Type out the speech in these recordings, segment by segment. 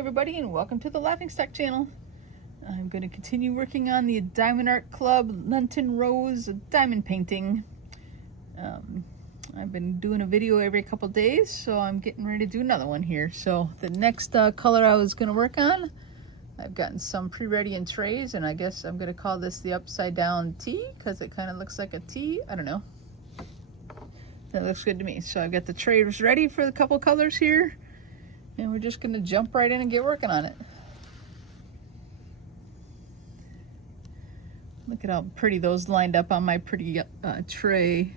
everybody, and welcome to the Laughingstock channel. I'm going to continue working on the Diamond Art Club Lenten Rose diamond painting. I've been doing a video every couple days, so I'm getting ready to do another one here. So the next color I was going to work on, I've gotten some pre-ready in trays, and I guess I'm going to call this the upside down T because it kind of looks like a T. I don't know. That looks good to me. So I've got the trays ready for the couple colors here. And we're just going to jump right in and get working on it. Look at how pretty those lined up on my pretty tray.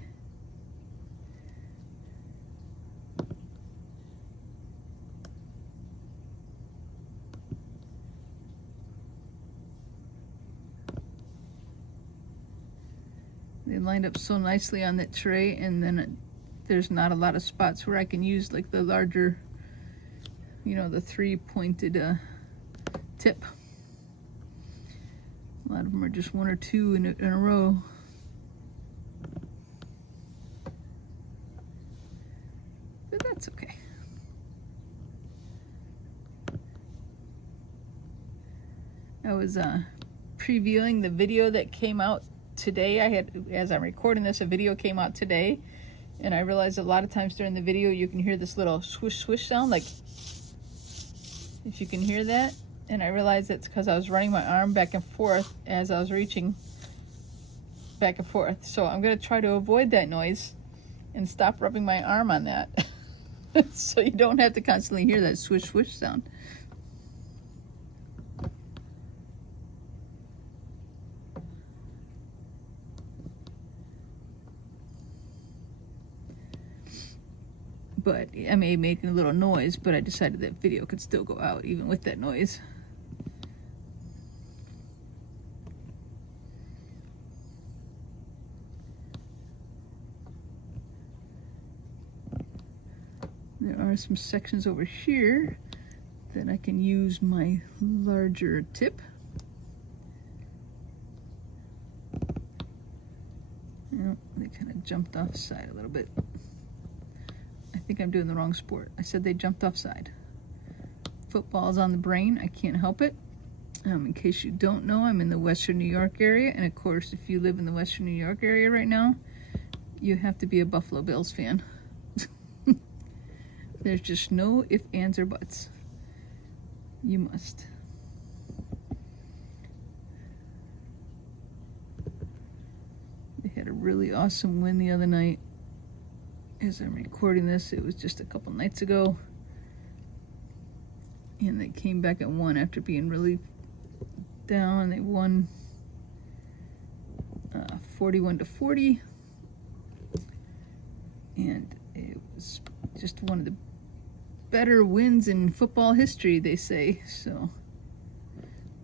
They lined up so nicely on that tray, and then there's not a lot of spots where I can use like the larger, you know, the three-pointed tip. A lot of them are just one or two in a row. But that's okay. I was previewing the video that came out today. As I'm recording this, a video came out today, and I realized a lot of times during the video you can hear this little swish swish sound, like if you can hear that. And I realized it's because I was running my arm back and forth as I was reaching back and forth. So I'm going to try to avoid that noise and stop rubbing my arm on that so you don't have to constantly hear that swish swish sound. But I may make a little noise, but I decided that video could still go out even with that noise. There are some sections over here that I can use my larger tip. Oh, they kind of jumped offside a little bit. I think I'm doing the wrong sport. I said they jumped offside. Football's on the brain. I can't help it. In case you don't know, I'm in the Western New York area. And of course, if you live in the Western New York area right now, you have to be a Buffalo Bills fan. There's just no ifs, ands, or buts. You must. They had a really awesome win the other night. As I'm recording this, it was just a couple nights ago, and they came back and won after being really down. They won 41-40, and it was just one of the better wins in football history, they say. So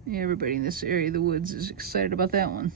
yeah, everybody in this area of the woods is excited about that one.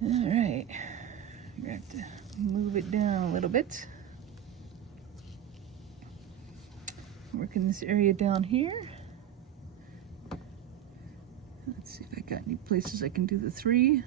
All right, you have to move it down a little bit. Working this area down here. Let's see if I got any places I can do the three.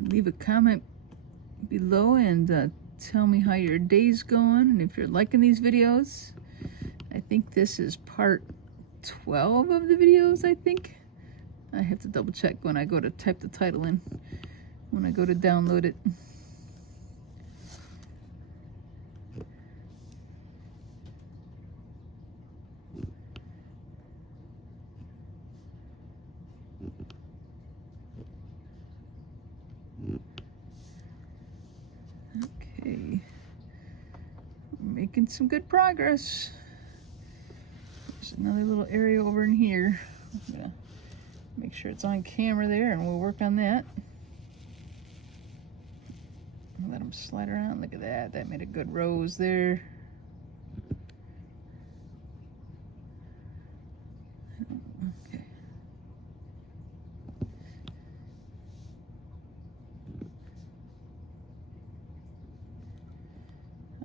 can leave a comment below and tell me how your day's going and if you're liking these videos. I think this is part 12 of the videos, I think. I have to double check when I go to type the title in, when I go to download it. Okay, we're making some good progress. There's another little area over in here. I'm gonna make sure it's on camera there and we'll work on that. Let them slide around. Look at that. That made a good rose there. Okay.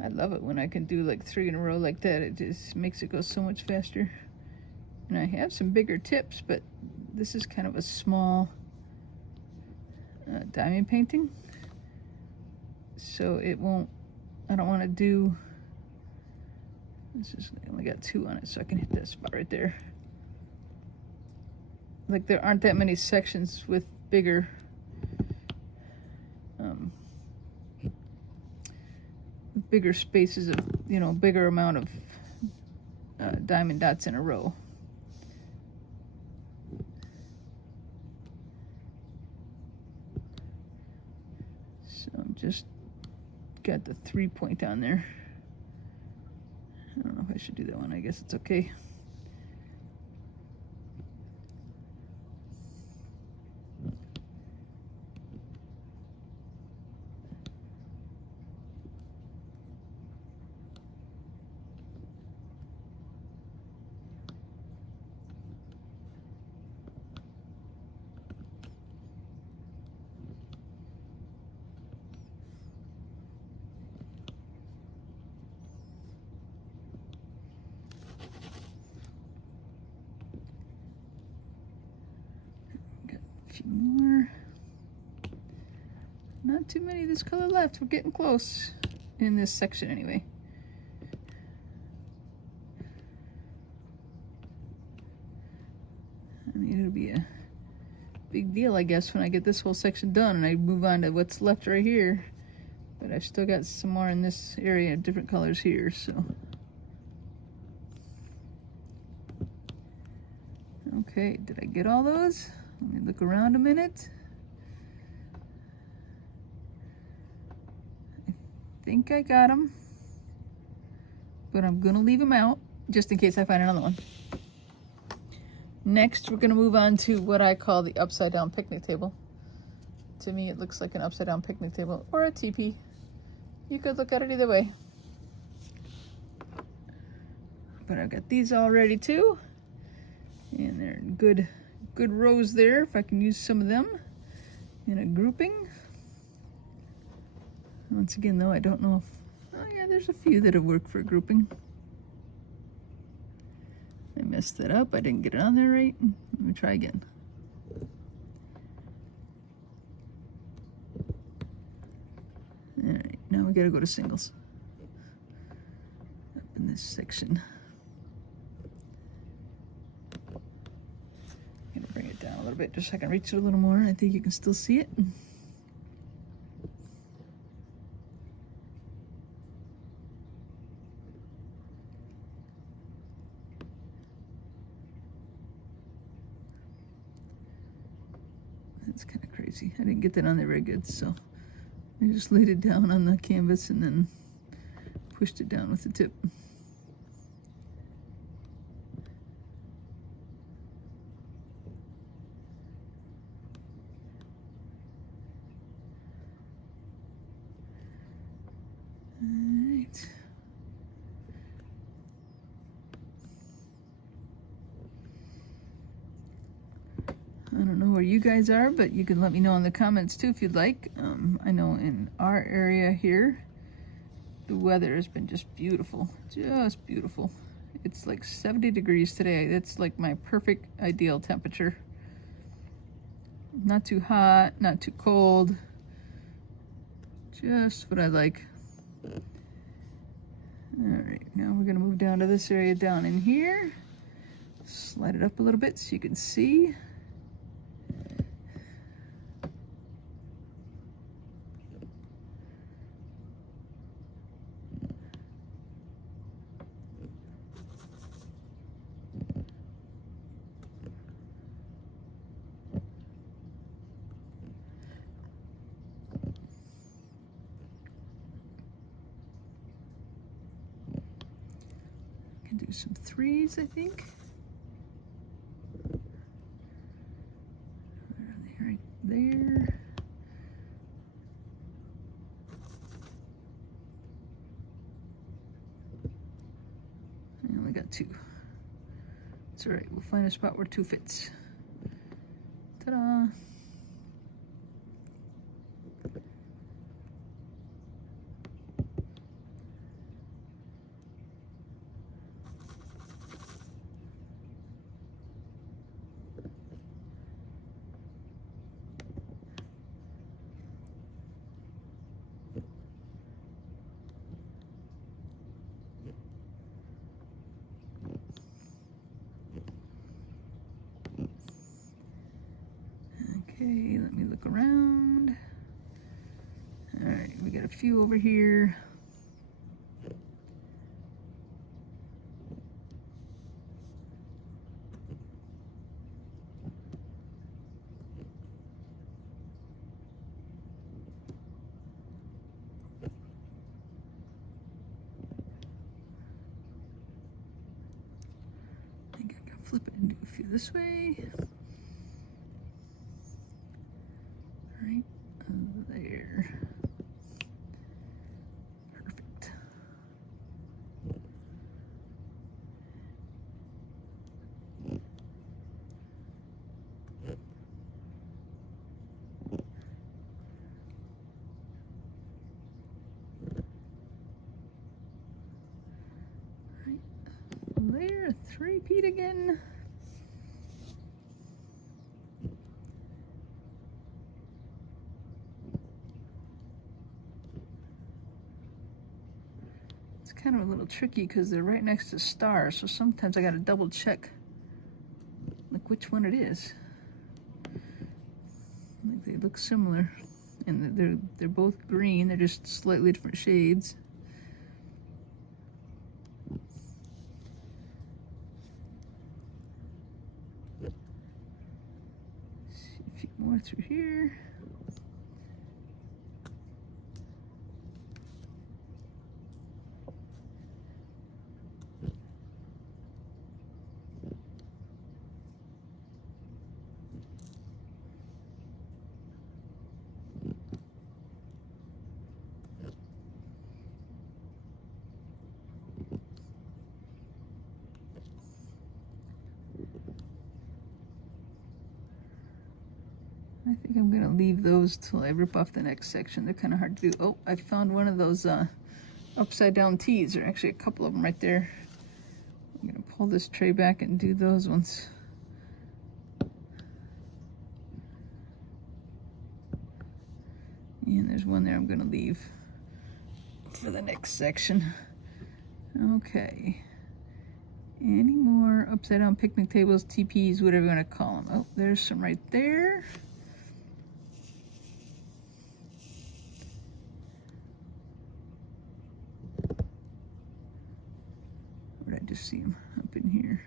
I love it when I can do like 3 in a row like that. It just makes it go so much faster. And I have some bigger tips, but this is kind of a small diamond painting. So it won't, I don't want to do, this is, I only got 2 on it, so I can hit that spot right there. Like there aren't that many sections with bigger bigger spaces of, you know, bigger amount of diamond dots in a row. So I'm just got the 3 point on there. I don't know if I should do that one. I guess it's okay. Few more. Not too many of this color left. We're getting close in this section anyway. I mean, it'll be a big deal, I guess, when I get this whole section done and I move on to what's left right here. But I've still got some more in this area, different colors here, so. Okay, did I get all those? Let me look around a minute. I think I got them, but I'm gonna leave them out just in case I find another one. Next, we're gonna move on to what I call the upside down picnic table. To me, it looks like an upside down picnic table or a teepee. You could look at it either way. But I've got these all ready too. And they're in good rows there, if I can use some of them in a grouping. Once again though, I don't know if, oh yeah, there's a few that have worked for grouping. I messed that up, I didn't get it on there right. Let me try again. Alright, now we gotta go to singles. Up in this section. Bring it down a little bit just so I can reach it a little more. I think you can still see it. That's kind of crazy. I didn't get that on there very good, so I just laid it down on the canvas and then pushed it down with the tip. Alright. I don't know where you guys are, but you can let me know in the comments too if you'd like. I know in our area here, the weather has been just beautiful. Just beautiful. It's like 70 degrees today. That's like my perfect ideal temperature. Not too hot, not too cold. Just what I like. Alright, now we're going to move down to this area down in here. Slide it up a little bit so you can see. Can do some threes, I think. Where are they? Right there. I only got two. It's alright, we'll find a spot where two fits. Ta-da! Okay, let me look around. All right, we got a few over here. I think I can flip it and do a few this way. Right there. Perfect. Right there, three-peat again. Kind of a little tricky because they're right next to stars, so sometimes I got to double check like which one it is. Like they look similar, and they're both green. They're just slightly different shades. See a few more through here. I think I'm gonna leave those till I rip off the next section. They're kind of hard to do. Oh, I found one of those upside down tees. There are actually a couple of them right there. I'm gonna pull this tray back and do those ones. And there's one there I'm gonna leave for the next section. Okay. Any more upside down picnic tables, teepees, whatever you want to call them. Oh, there's some right there. Where did I just see them? Up in here.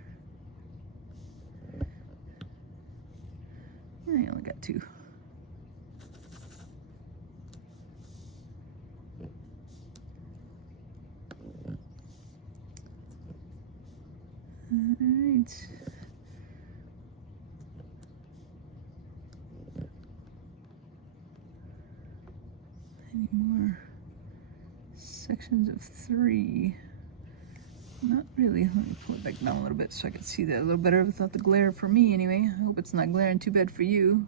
I only got two. All right. Any more sections of three? Not really. Let me pull it back down a little bit so I can see that a little better without the glare for me anyway. I hope it's not glaring too bad for you.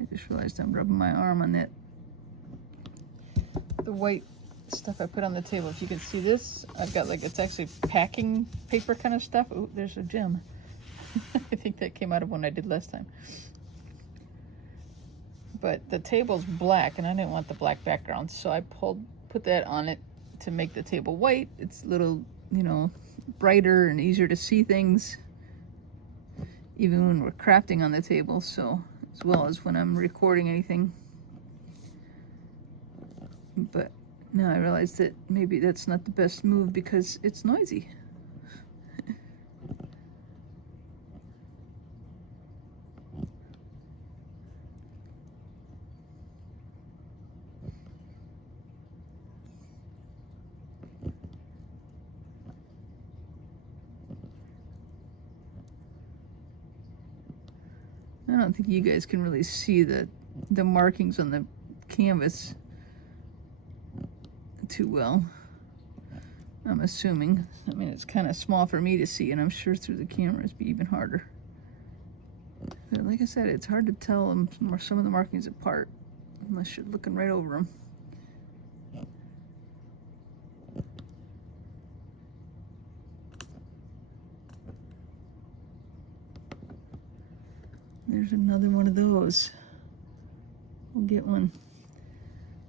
I just realized I'm rubbing my arm on that, the white stuff I put on the table. If you can see this, I've got like, it's actually packing paper kind of stuff. Oh, there's a gem. I think that came out of one I did last time. But the table's black and I didn't want the black background, so I put that on it to make the table white. It's a little, you know, brighter and easier to see things even when we're crafting on the table, so as well as when I'm recording anything. But now I realize that maybe that's not the best move because it's noisy. I don't think you guys can really see the markings on the canvas too well, I'm assuming. I mean, it's kind of small for me to see, and I'm sure through the camera it'd be even harder. But like I said, it's hard to tell some of the markings apart unless you're looking right over them. There's another one of those. We'll get one.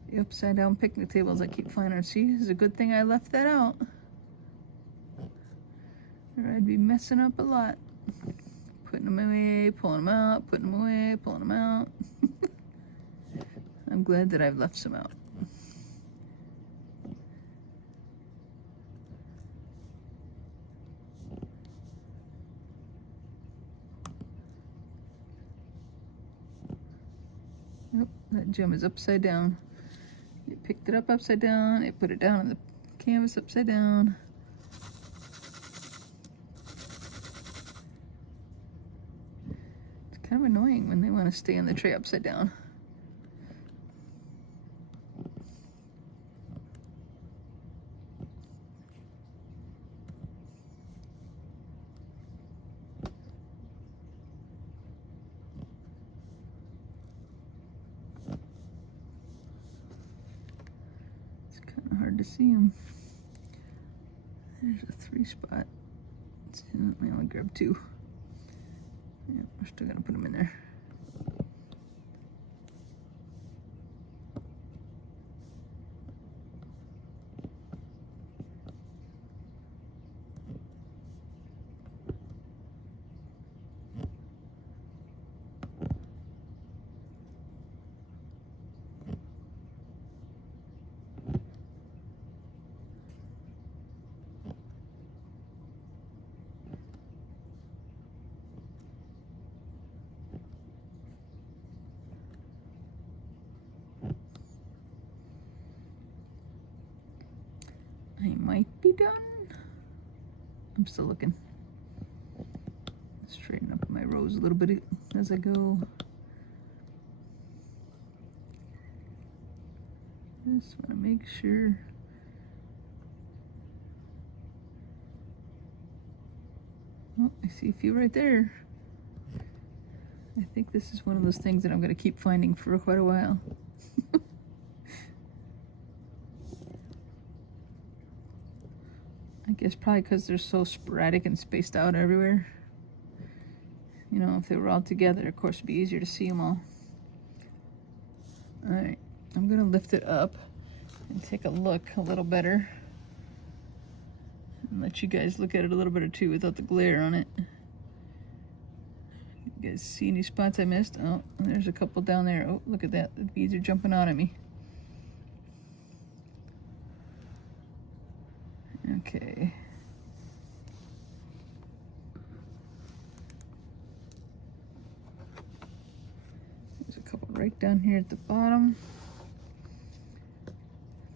The upside down picnic tables I keep finding. See, it's a good thing I left that out, or I'd be messing up a lot. Putting them away, pulling them out, putting them away, pulling them out. I'm glad that I've left some out. Yep, that gem is upside down. They picked it up upside down, they put it down on the canvas upside down. It's kind of annoying when they want to stay on the tray upside down. Hard to see them. There's a 3 spot. I only grabbed 2. Yeah, we're still gonna put them in there. I might be done. I'm still looking. Straighten up my rows a little bit as I go. Just want to make sure. Oh, I see a few right there. I think this is one of those things that I'm going to keep finding for quite a while. I guess probably because they're so sporadic and spaced out everywhere. You know, if they were all together, of course, it'd be easier to see them all. All right, I'm gonna lift it up and take a look a little better and let you guys look at it a little better too without the glare on it. You guys see any spots I missed? Oh, there's a couple down there. Oh, look at that. The beads are jumping out at me. Okay. There's a couple right down here at the bottom.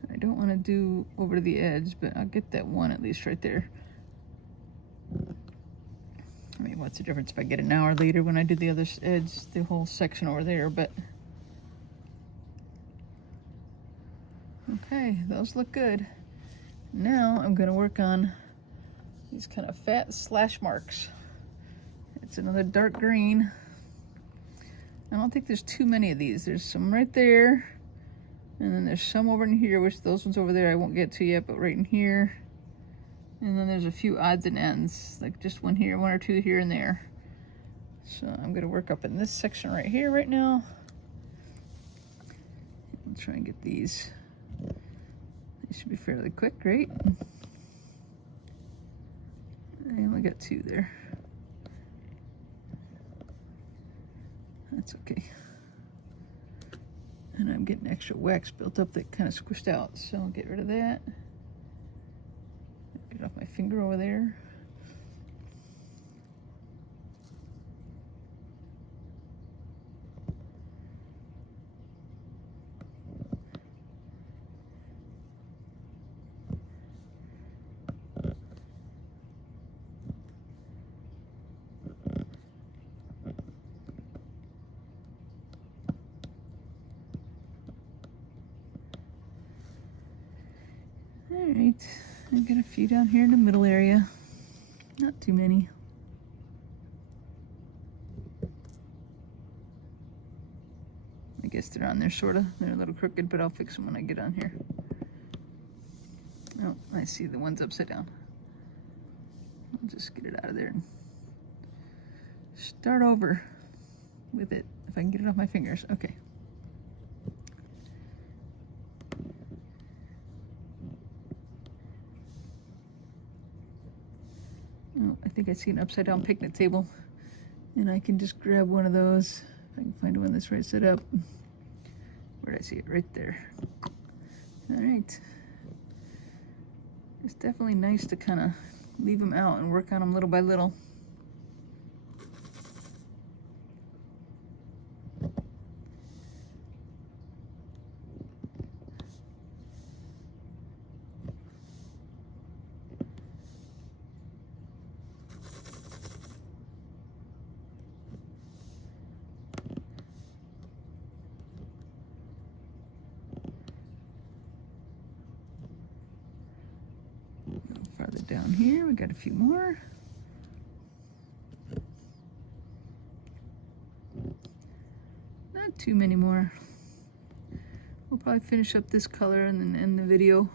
I don't want to do over to the edge, but I'll get that one at least right there. I mean, what's the difference if I get an hour later when I do the other edge, the whole section over there, but... Okay, those look good. Now I'm going to work on these kind of fat slash marks. It's another dark green. I don't think there's too many of these. There's some right there, and then there's some over in here, which those ones over there I won't get to yet, but right in here. And then there's a few odds and ends, like just one here, one or two here and there. So I'm gonna work up in this section right here right now. I'll try and get these. They should be fairly quick, right? I only got two there. That's okay. And I'm getting extra wax built up that kind of squished out, so I'll get rid of that. Get off my finger over there. Alright, I've got a few down here in the middle area. Not too many. I guess they're on there sorta. They're a little crooked, but I'll fix them when I get on here. Oh, I see the one's upside down. I'll just get it out of there and start over with it if I can get it off my fingers. Okay. Oh, I think I see an upside down picnic table, and I can just grab one of those. If I can find one that's right set up. Where did I see it? Right there. All right. It's definitely nice to kind of leave them out and work on them little by little. Farther down here, we got a few more. Not too many more. We'll probably finish up this color and then end the video.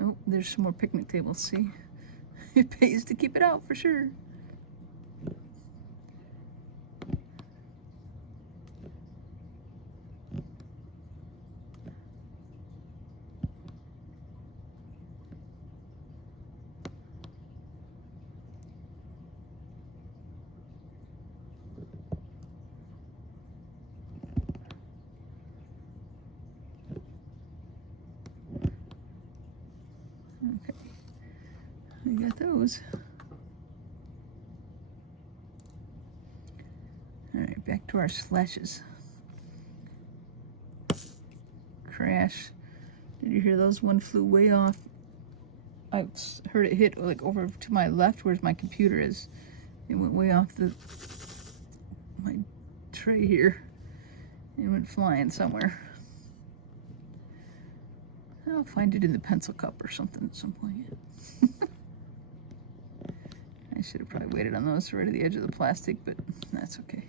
Oh, there's some more picnic tables, see? It pays to keep it out for sure. Okay, we got those. All right, back to our slashes. Crash. Did you hear those? One flew way off. I heard it hit like over to my left, where's my computer is. It went way off my tray here. It went flying somewhere. I'll find it in the pencil cup or something at some point. I should have probably waited on those right at the edge of the plastic, but that's okay.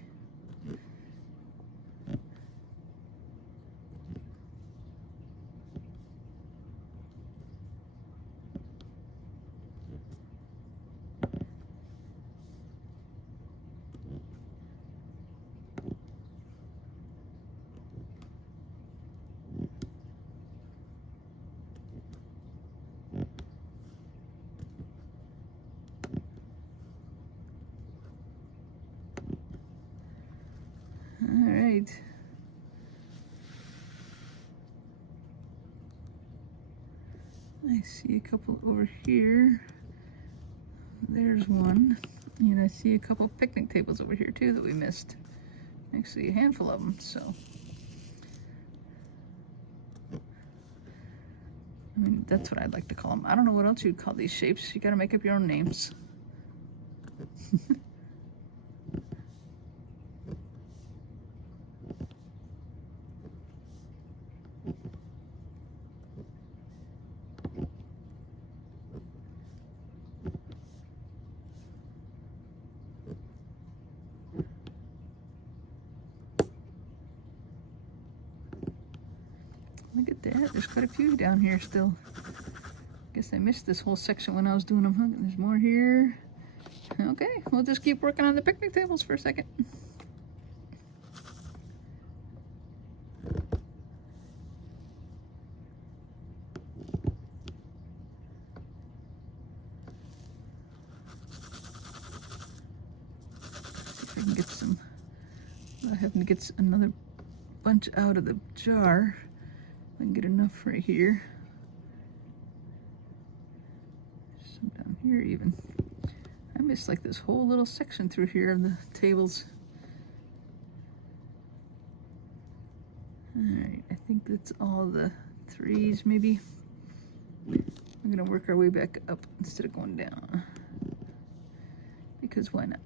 All right. I see a couple over here. There's one. And I see a couple picnic tables over here too that we missed. Actually, a handful of them, so. I mean, that's what I'd like to call them. I don't know what else you'd call these shapes. You gotta make up your own names. Look at that. There's quite a few down here still. Guess I missed this whole section when I was doing them. Huh? There's more here. Okay, we'll just keep working on the picnic tables for a second. See if I can get some. I have to get another bunch out of the jar. I can get enough right here. Some down here even. I missed like this whole little section through here of the tables. Alright, I think that's all the 3s maybe. We're gonna work our way back up instead of going down. Because why not?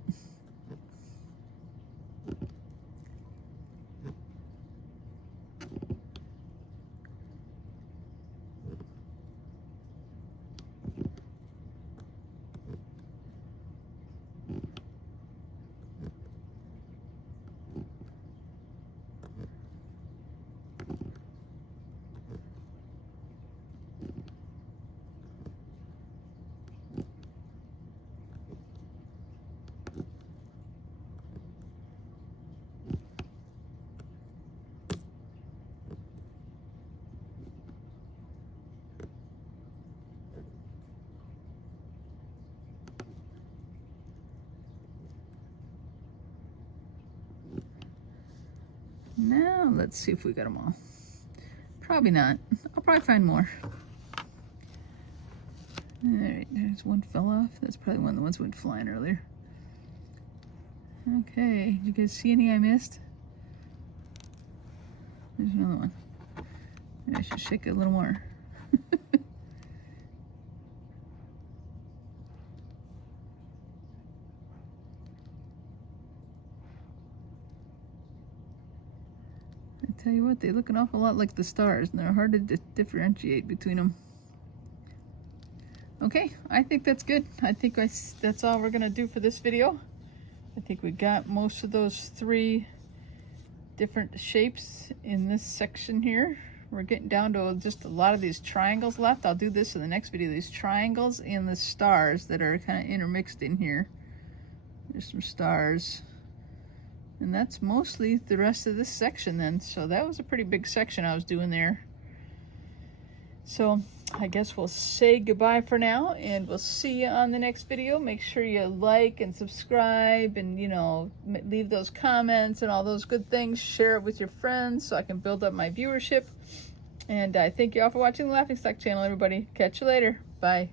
Now, let's see if we got them all. Probably not. I'll probably find more. Alright, there's one fell off. That's probably one of the ones that went flying earlier. Okay, did you guys see any I missed? There's another one. Maybe I should shake it a little more. Tell you what, they look an awful lot like the stars, and they're hard to differentiate between them. Okay, I think that's good. I think that's all we're gonna do for this video. I think we got most of those 3 different shapes in this section here. We're getting down to just a lot of these triangles left. I'll do this in the next video, these triangles and the stars that are kind of intermixed in here. There's some stars. And that's mostly the rest of this section then. So that was a pretty big section I was doing there. So I guess we'll say goodbye for now, and we'll see you on the next video. Make sure you like and subscribe, and you know, leave those comments and all those good things. Share it with your friends so I can build up my viewership. And I thank you all for watching the Laughing Stock channel, everybody. Catch you later. Bye.